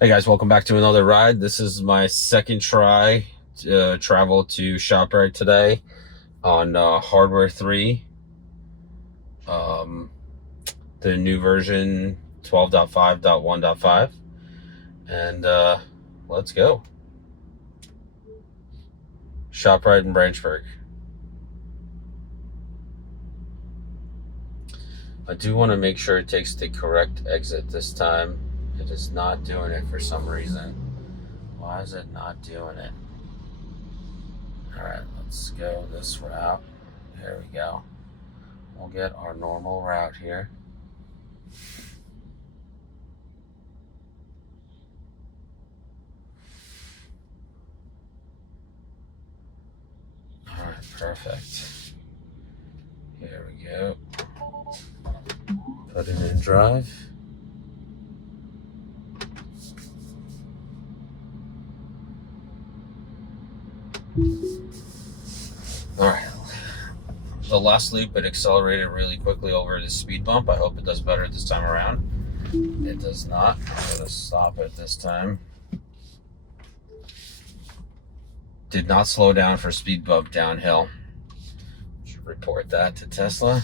Hey guys, welcome back to another ride. This is my second try to travel to ShopRite today on Hardware 3, um, the new version 12.5.1.5, and let's go. ShopRite in Branchburg. I do want to make sure it takes the correct exit this time. It is not doing it for some reason. Why is it not doing it? Alright, let's go this route. Here we go. We'll get our normal route here. Alright, perfect. Here we go. Put it in drive. Alright. The last loop, it accelerated really quickly over the speed bump. I hope it does better this time around. It does not. I'm going to stop it this time. Did not slow down for speed bump downhill. Should report that to Tesla.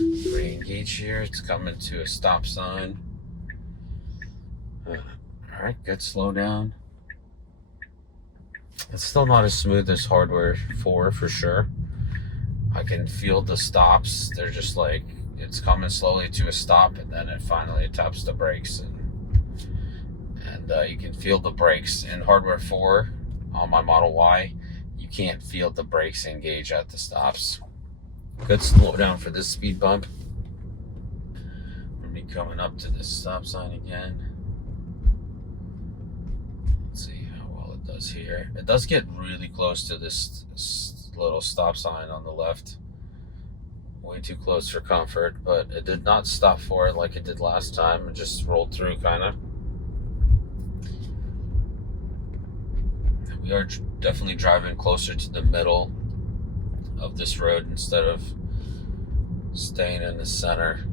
Re-engage here. It's coming to a stop sign. Alright, good slowdown. It's still not as smooth as Hardware 4 for sure. I can feel the stops. They're just like, it's coming slowly to a stop, and then it finally taps the brakes, and you can feel the brakes. In Hardware 4 on my Model Y, you can't feel the brakes engage at the stops. Good slowdown for this speed bump. We'll be coming up to this stop sign again. Let's see how well it does here. It does get really close to this little stop sign on the left. Way too close for comfort, but it did not stop for it like it did last time. It just rolled through kind of. We are definitely driving closer to the middle of this road instead of staying in the center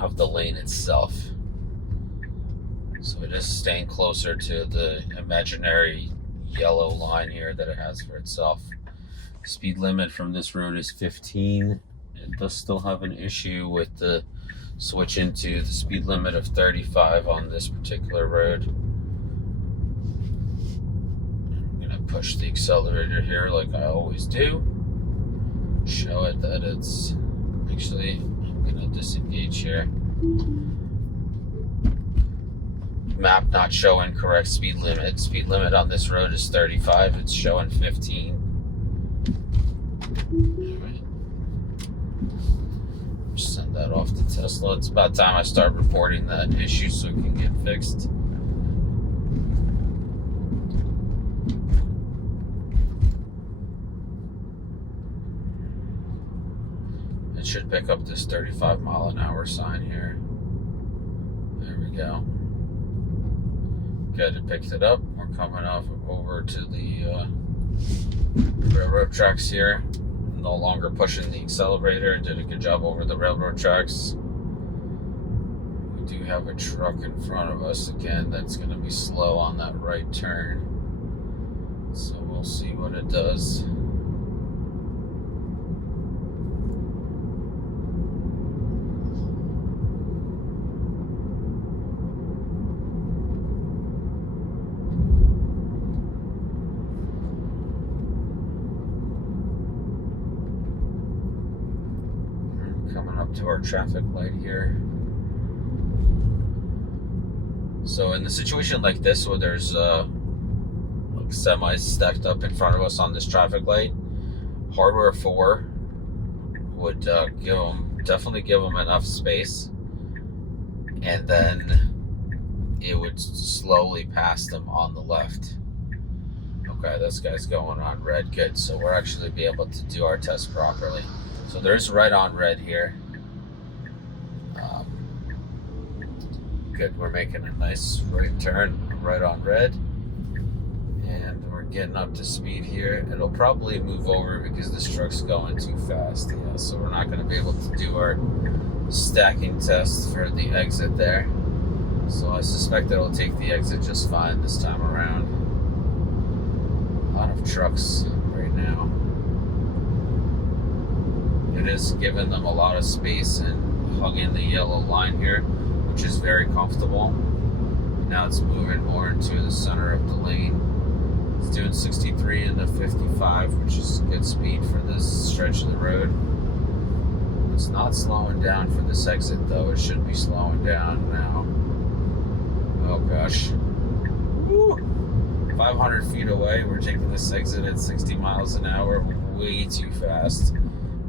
of the lane itself. So it is staying closer to the imaginary yellow line here that it has for itself. Speed limit from this road is 15. It does still have an issue with the switch into the speed limit of 35 on this particular road. I'm gonna push the accelerator here like I always do. Show it that it's actually, I'm gonna disengage here. Map not showing correct speed limit. Speed limit on this road is 35. It's showing 15. Alright. Send that off to Tesla. It's about time I start reporting that issue so it can get fixed. It should pick up this 35 mile an hour sign here. There we go. Good, it picked it up. We're coming off over to the railroad tracks here. No longer pushing the accelerator. Did a good job over the railroad tracks. We do have a truck in front of us again that's going to be slow on that right turn. So we'll see what it does. Coming up to our traffic light here. So in the situation like this where there's like semis stacked up in front of us on this traffic light, Hardware 4 would definitely give them enough space, and then it would slowly pass them on the left. Okay, this guy's going on red. Good, so we're actually be able to do our test properly. So there's right on red here. Good, we're making a nice right turn right on red. And we're getting up to speed here. It'll probably move over because this truck's going too fast. Yeah, so we're not going to be able to do our stacking test for the exit there. So I suspect it'll take the exit just fine this time around. A lot of trucks right now. It is giving them a lot of space and hugging the yellow line here, which is very comfortable. Now it's moving more into the center of the lane. It's doing 63 into 55, which is good speed for this stretch of the road. It's not slowing down for this exit though. It should be slowing down now. Oh gosh. Woo! 500 feet away, we're taking this exit at 60 miles an hour, way too fast.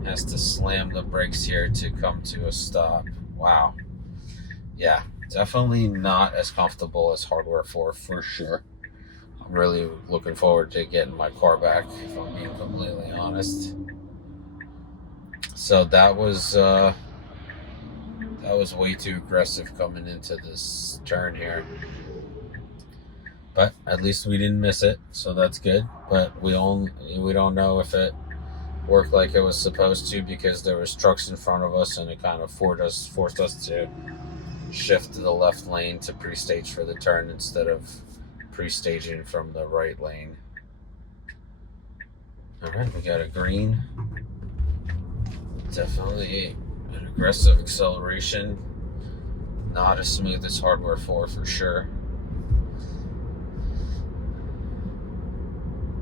Has to slam the brakes here to come to a stop. Wow. Yeah, definitely not as comfortable as Hardware 4 for sure. I'm really looking forward to getting my car back, if I'm being completely honest. So that was way too aggressive coming into this turn here. But at least we didn't miss it, so that's good. But we don't know if it worked like it was supposed to, because there was trucks in front of us and it kind of forced us to shift to the left lane to pre-stage for the turn instead of pre-staging from the right lane. All right, we got a green. Definitely an aggressive acceleration. Not as smooth as Hardware 4 for sure.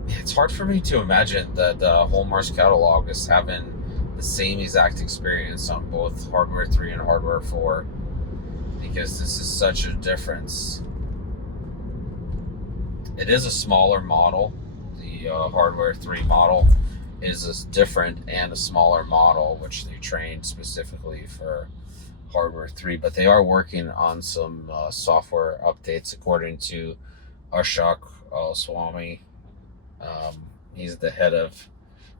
It's hard for me to imagine that Hallmark's catalog is having the same exact experience on both Hardware 3 and Hardware 4, because this is such a difference. It is a smaller model. The Hardware 3 model is different and a smaller model, which they trained specifically for Hardware 3, but they are working on some software updates according to Ashok Swami. He's the head of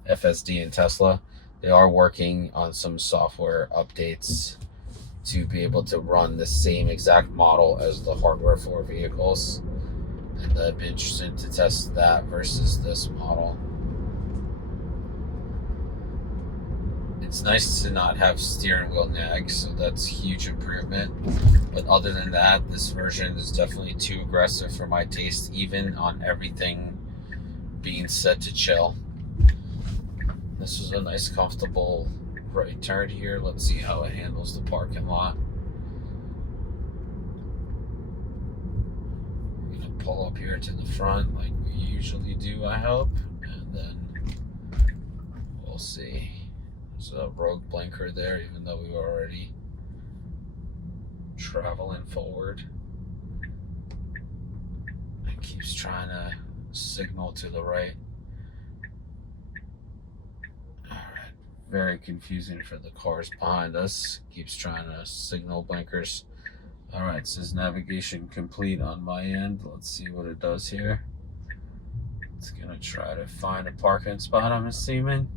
FSD in Tesla. They are working on some software updates to be able to run the same exact model as the Hardware 4 vehicles. And that'd be interesting to test that versus this model. It's nice to not have steering wheel nag, so that's a huge improvement. But other than that, this version is definitely too aggressive for my taste, even on everything being set to chill. This was a nice comfortable right turn here. Let's see how it handles the parking lot. We're gonna pull up here to the front like we usually do, I hope, and then we'll see. There's a rogue blinker there, even though we were already traveling forward. It keeps trying to signal to the right. Alright, very confusing for the cars behind us. Keeps trying to signal blinkers. Alright, it says navigation complete on my end. Let's see what it does here. It's gonna try to find a parking spot, I'm assuming.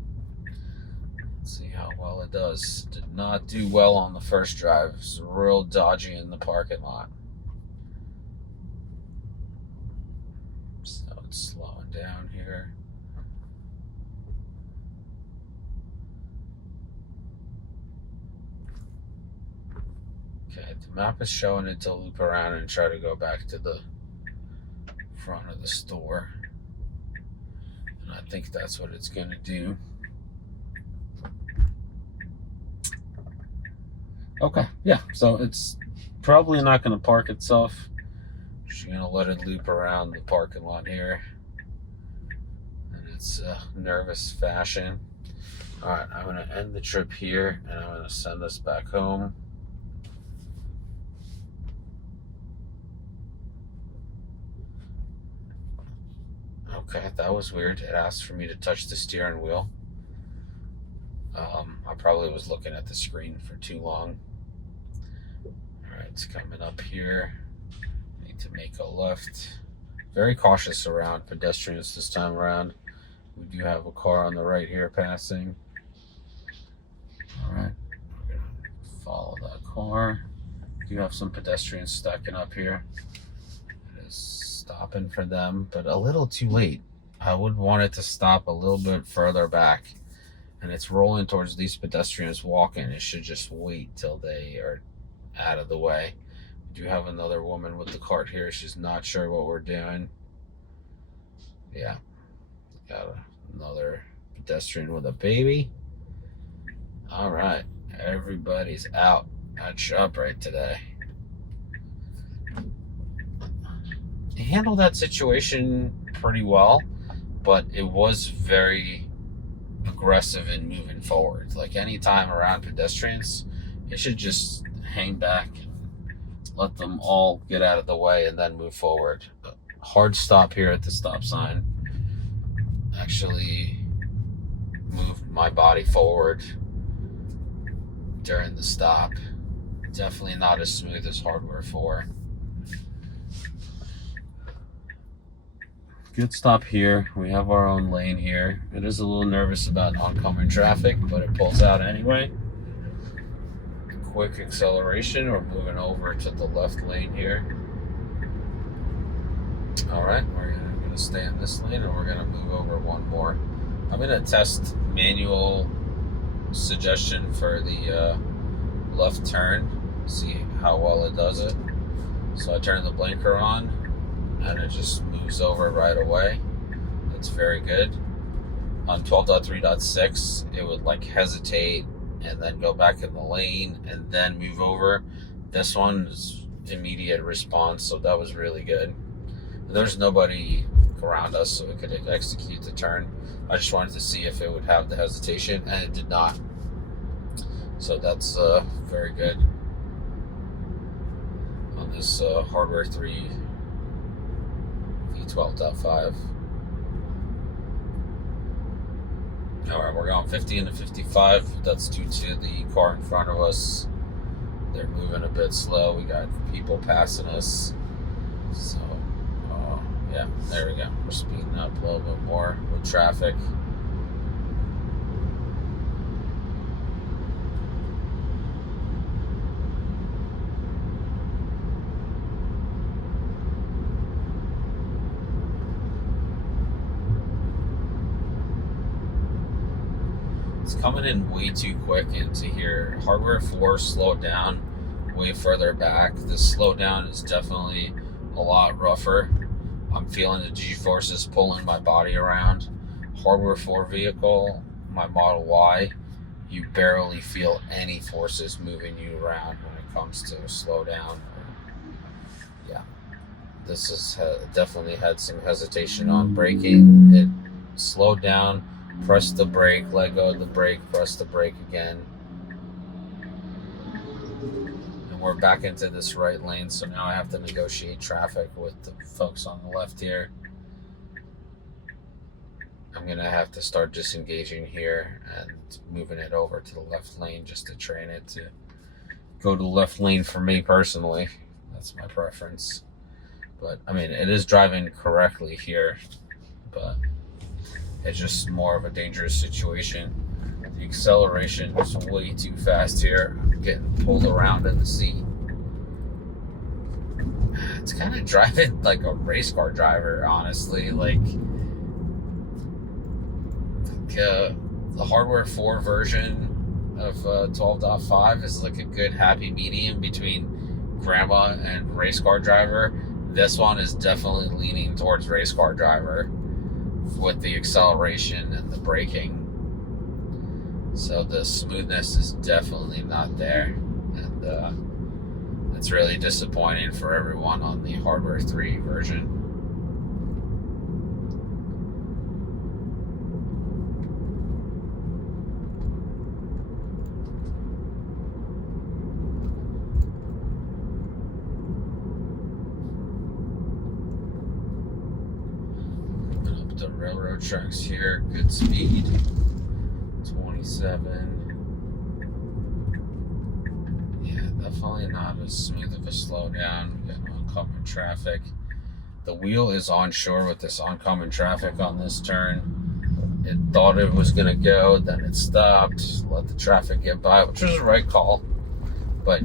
Let's see how well it does. Did not do well on the first drive. It's real dodgy in the parking lot. So it's slowing down here. Okay, the map is showing it to loop around and try to go back to the front of the store. And I think that's what it's gonna do. Okay, yeah, so it's probably not going to park itself. Just going to let it loop around the parking lot here. And it's nervous fashion. Alright, I'm going to end the trip here, and I'm going to send us back home. Okay, that was weird. It asked for me to touch the steering wheel. I probably was looking at the screen for too long. Alright, it's coming up here. Need to make a left. Very cautious around pedestrians this time around. We do have a car on the right here passing. Alright, we're going to follow that car. We do have some pedestrians stacking up here. It is stopping for them, but a little too late. I would want it to stop a little bit further back. And it's rolling towards these pedestrians walking. It should just wait till they are out of the way. We do have another woman with the cart here. She's not sure what we're doing. Yeah, got another pedestrian with a baby. All right, everybody's out at ShopRite today. He handled that situation pretty well, but it was very aggressive in moving forward. Like anytime around pedestrians, it should just hang back and let them all get out of the way and then move forward. Hard stop here at the stop sign. Actually moved my body forward during the stop. Definitely not as smooth as Hardware 4. Good stop here. We have our own lane here. It is a little nervous about oncoming traffic, but it pulls out anyway. Quick acceleration. We're moving over to the left lane here. All right, we're going to stay in this lane, and we're going to move over one more. I'm going to test manual suggestion for the left turn, see how well it does it. So I turn the blinker on, and it just moves over right away. It's very good. On 12.3.6, it would like hesitate and then go back in the lane and then move over. This one is immediate response, so that was really good. There's nobody around us, so we could execute the turn. I just wanted to see if it would have the hesitation, and it did not. So that's very good on this Hardware 3 v12.5. Alright, we're going 50 into 55. That's due to the car in front of us. They're moving a bit slow. We got people passing us. So, yeah, there we go. We're speeding up a little bit more with traffic. It's coming in way too quick into here. Hardware 4 slowed down way further back. This slowdown is definitely a lot rougher. I'm feeling the G-forces pulling my body around. Hardware 4 vehicle, my Model Y, you barely feel any forces moving you around when it comes to slow down. Yeah, this has definitely had some hesitation on braking. It slowed down, press the brake, let go of the brake, press the brake again. And we're back into this right lane, so now I have to negotiate traffic with the folks on the left here. I'm going to have to start disengaging here and moving it over to the left lane just to train it to go to the left lane for me personally. That's my preference. But, I mean, it is driving correctly here, but it's just more of a dangerous situation. The acceleration is way too fast here. I'm getting pulled around in the seat. It's kind of driving like a race car driver, honestly. Like the Hardware 4 version of 12.5 is like a good happy medium between grandma and race car driver. This one is definitely leaning towards race car driver with the acceleration and the braking. So the smoothness is definitely not there, and it's really disappointing for everyone on the Hardware 3 version. Up the railroad tracks here, good speed. 27. Yeah, definitely not as smooth of a slowdown. We got oncoming traffic. The wheel is onshore with this oncoming traffic on this turn. It thought it was going to go, then it stopped, let the traffic get by, which was the right call. But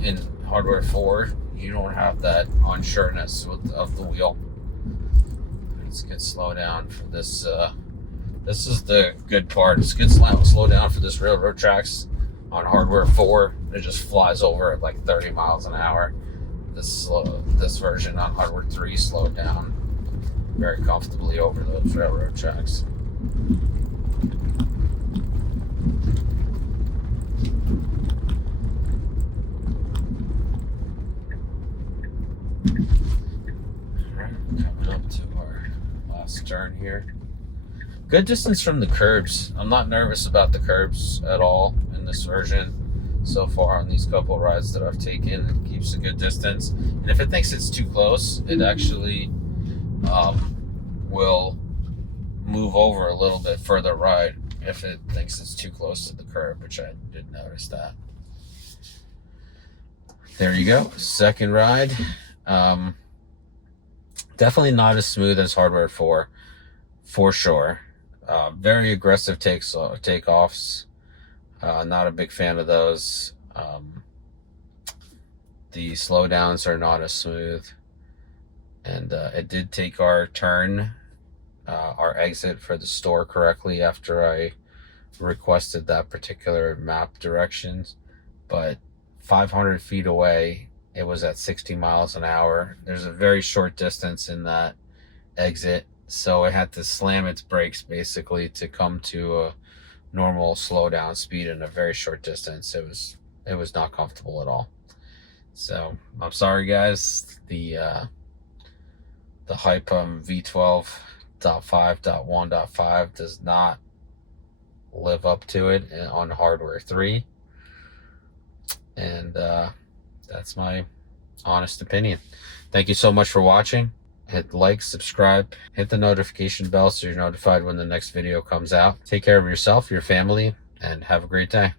in Hardware 4, you don't have that onsureness of the wheel. Let's get slow down for this. This is the good part. It's good slow down for this railroad tracks on Hardware 4. It just flies over at like 30 miles an hour. this version on hardware 3 slowed down very comfortably over those railroad tracks. Alright, coming up to our last turn here. Good distance from the curbs. I'm not nervous about the curbs at all in this version. So far on these couple rides that I've taken, it keeps a good distance. And if it thinks it's too close, it actually will move over a little bit further right if it thinks it's too close to the curb, which I did notice that. There you go, second ride. Definitely not as smooth as hardware 4, for sure. Very aggressive takeoffs. Not a big fan of those. The slowdowns are not as smooth. And it did take our turn, our exit for the store correctly after I requested that particular map directions. But 500 feet away, it was at 60 miles an hour. There's a very short distance in that exit, so it had to slam its brakes basically to come to a normal slowdown speed in a very short distance. It was not comfortable at all. So I'm sorry guys, the hype v12.5.1.5 does not live up to it on hardware 3, and that's my honest opinion. Thank you so much for watching. Hit like, subscribe, hit the notification bell so you're notified when the next video comes out. Take care of yourself, your family, and have a great day.